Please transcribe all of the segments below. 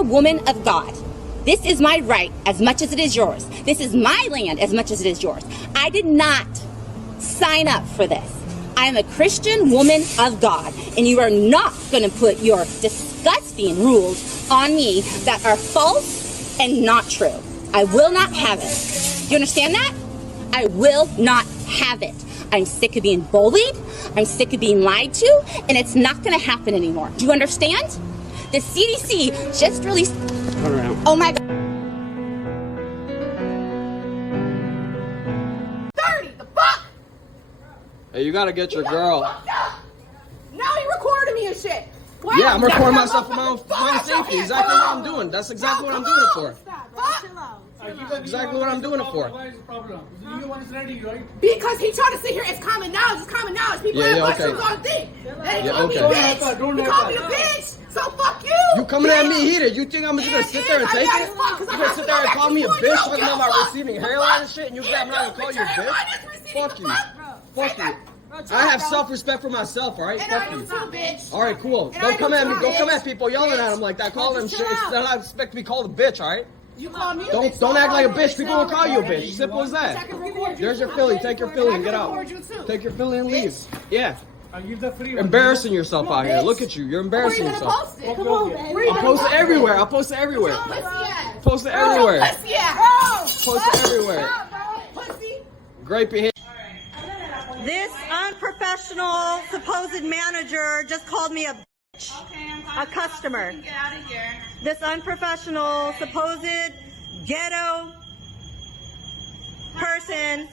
a woman of God. This is my right as much as it is yours. This is my land as much as it is yours. I did not sign up for this. I am a Christian woman of God, and you are not going to put your disgusting rules on me that are false and not true. I will not have it. You understand that? I will not have it. I'm sick of being bullied. I'm sick of being lied to, and it's not going to happen anymore. Do you understand? The CDC just released... Oh my God. 30, the fuck? Hey, you gotta get your girl. Now he recording me and shit. Wow. Yeah, I'm recording myself for my own safety. Exactly what I'm doing. That's exactly what I'm doing it for. Exactly what I'm doing it for. What is the problem? You want is ready, right? Because he trying to sit here, it's common knowledge, it's common knowledge. People have questions on things. And he called me a bitch. He called me a bitch. So fuck you. You coming at me heated. You think I'm just gonna sit there and take it? You gonna sit there and call me a bitch talking about receiving hairline and shit, and you think I'm not gonna call you a bitch? Fuck you. Fuck you. I have self-respect for myself, alright? Fuck you. Alright, cool. Don't come at me. Don't come at people yelling at them like that. Call them shit. It's not expect to be called a bitch, alright? You call me don't act like a bitch. People will call you a bitch. Simple as that. There's your Philly. Take your Philly and get out. Take your Philly and leave. Yeah. Embarrassing yourself out here. Look at you. You're embarrassing yourself. Come on, baby. I'll post it everywhere. I'll post it everywhere. Post it everywhere. Post it everywhere. Great behavior. This unprofessional supposed manager just called me a bitch. A customer. Get out of here. This unprofessional supposed ghetto person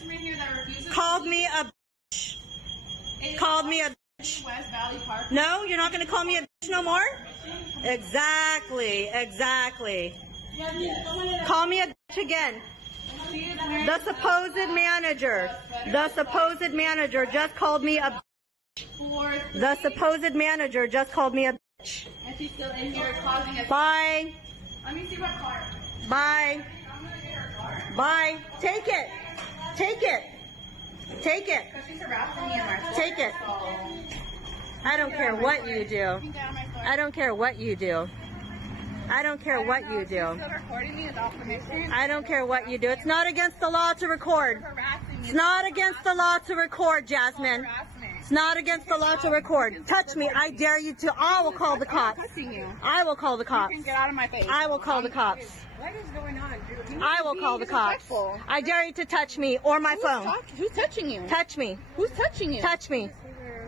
called me a bitch. Called me a bitch. West Valley Park. No, you're not going to call me a bitch no more? Exactly, exactly. Call me a bitch again. The supposed manager just called me a bitch. The supposed manager just called me a bitch. And she's still in here causing a... Bye. Let me see what car. Bye. Bye. Take it. Take it. Take it. Because she's harassing me in my store. Take it. I don't care what you do. I don't care what you do. I don't care what you do. I don't care what you do. It's not against the law to record. It's not against the law to record, Jasmine. It's not against the law to record. Touch me. I dare you to. I will call the cops. I will call the cops. Get out of my face. I will call the cops. What is going on, dude? I will call the cops. I dare you to touch me or my phone. Who's touching you? Touch me. Who's touching you? Touch me.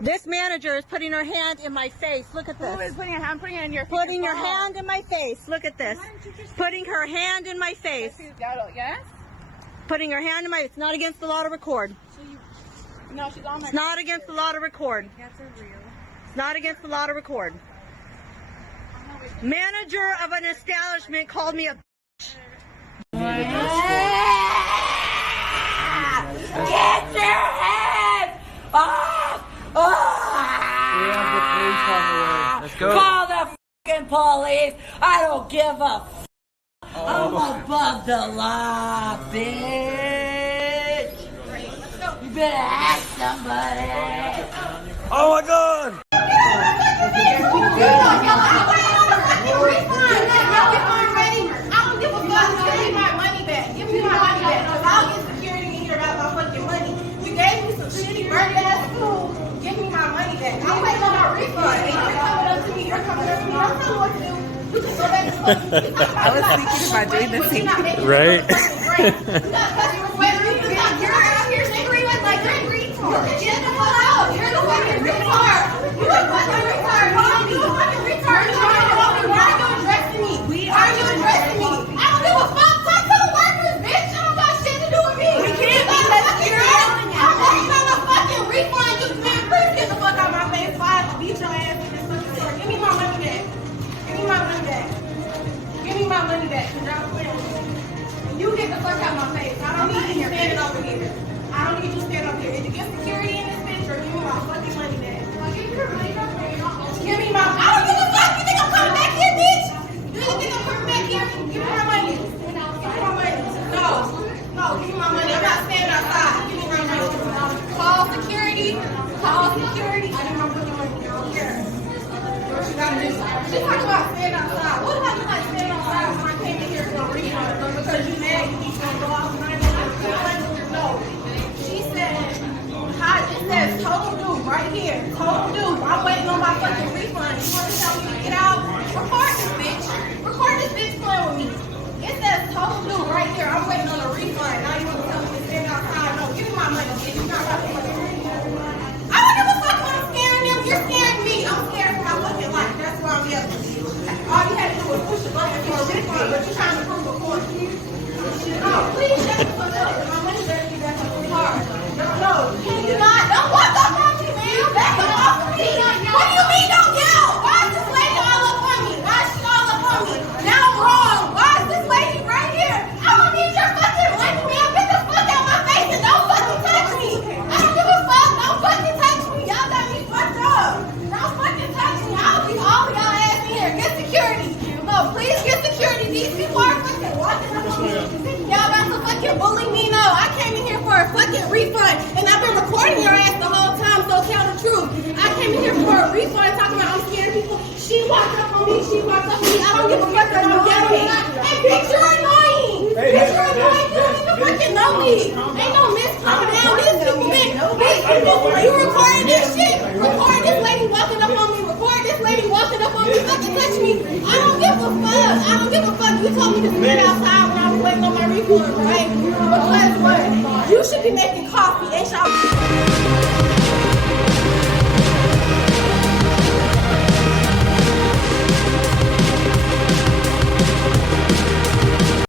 This manager is putting her hand in my face. Look at this. Who is putting a hand? Putting it in your face. Putting your hand in my face. Look at this. Putting her hand in my face. Yes? Putting her hand in my... It's not against the law to record. No, she's on my... It's not against the law to record. It's not against the law to record. Manager of an establishment called me a bitch. Get your head off! Let's go. Call the fucking police. I don't give a f. I'm above the law, bitch. You better ask somebody. Oh my God! I was thinking about doing the same thing. Right? You get the fuck out of my face. I don't need you standing over here. I don't need you standing over here. Either get security in this bitch or give me my fucking money back. Give me my... I don't give a fuck. You think I'm coming back here, bitch? You think I'm coming back here? Give me my money. Give me my money. No. No, give me my money. I'm not standing outside. Give me my money. Call security. Call security. I give my fucking money. I don't care. What you gotta do? She's talking about standing outside. What if I do like stand outside? But you're trying to prove a point. No, please shut the fuck up. My money better be back up in the car. No, can you not? Don't walk up on me, man. Back up off of me. What do you mean don't yell? Why is this lady all up on me? Why is she all up on me? Now I'm wrong. Why is this lady right here? I don't need your fucking money, man. Get the fuck out my face and don't fucking touch me. I don't give a fuck. Don't fucking touch me. Y'all got me fucked up. Don't fucking touch me. I'll be all of y'all ass in here. Get security. No, please get security. These people are fucking walking up on me. Y'all about to fucking bully me? No, I came in here for a fucking refund. And I've been recording your ass the whole time, so tell the truth. I came in here for a refund talking about I'm scared of people. She walked up on me. She walked up on me. I don't give a fuck that I'm yelling. Hey, bitch, you're annoying. Bitch, you're annoying. You don't even fucking know me. Ain't no miss coming down. These people, man. You recording this shit. Record this lady walking up on me. Record this lady walking up on me. Fucking touch me. I don't give a fuck. I don't give a fuck. You told me to sit outside when I was waiting on my refund, right? Because what? You should be making coffee, ain't y'all?